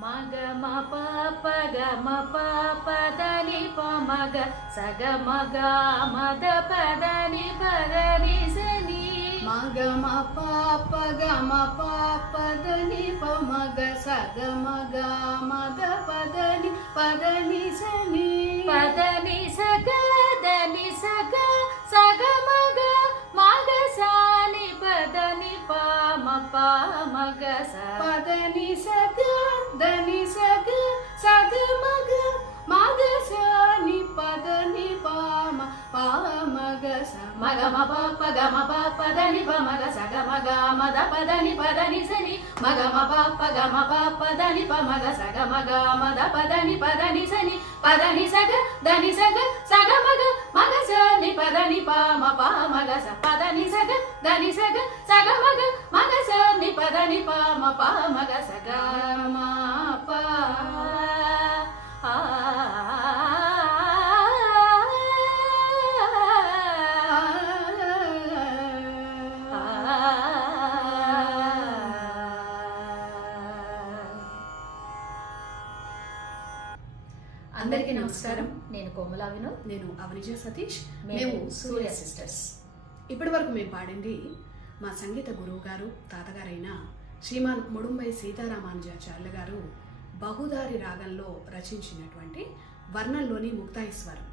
మగ మ ప గ మ ప దని ప మగ సగ మగ మద పదని పదని సని మగ మ ప గ మ పదని ప మగ సగ మగ మద పదని సని పదని సగ దని సగ సగ మగ మగ సాని పదని ప మగ స పదని సగ దని సగ సగ మగ మగ సాని పదని ప మగ స మగ మ ప గ మ పదని ప మగ సగ మగ మద పదని సని మగ మ ప గ మ పదని ప మగ సగ మగ మద పదని సని పదని సగ దని సగ సగ మగ మగ సని పదని ప మగ స పదని సగ దని సగ సగ మగ మగ సని పదని ప మగ సగ మ ప అందరికీ నమస్కారం. నేను కోమలా వినోద్. నేను అవనిజ సతీష్. మేము సూర్య సిస్టర్స్. ఇప్పటి వరకు మేము పాడింది మా సంగీత గురువు గారు తాతగారైన శ్రీమాన్ ముడుంబై సీతారామానుజాచార్యులు గారు బహుదారి రాగంలో రచించినటువంటి వర్ణంలోని ముక్తాయిస్వరం.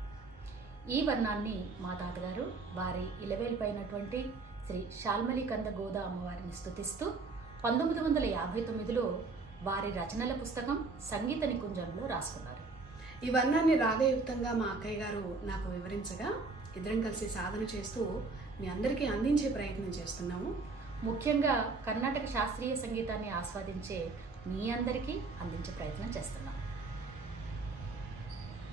ఈ వర్ణాన్ని మా తాతగారు వారి ఇలవేలిపైనటువంటి శ్రీ శాల్మలి కంద గోదా అమ్మవారిని స్తుతిస్తూ 1959లో వారి రచనల పుస్తకం సంగీత నికుంజంలో రాసుకున్నారు. ఈ వర్ణాన్ని రాగయుక్తంగా మా అక్కయ్య గారు నాకు వివరించగా ఇద్దరం కలిసి సాధన చేస్తూ మీ అందరికీ అందించే ప్రయత్నం చేస్తున్నాము. ముఖ్యంగా కర్ణాటక శాస్త్రీయ సంగీతాన్ని ఆస్వాదించే మీ అందరికీ అందించే ప్రయత్నం చేస్తున్నాం.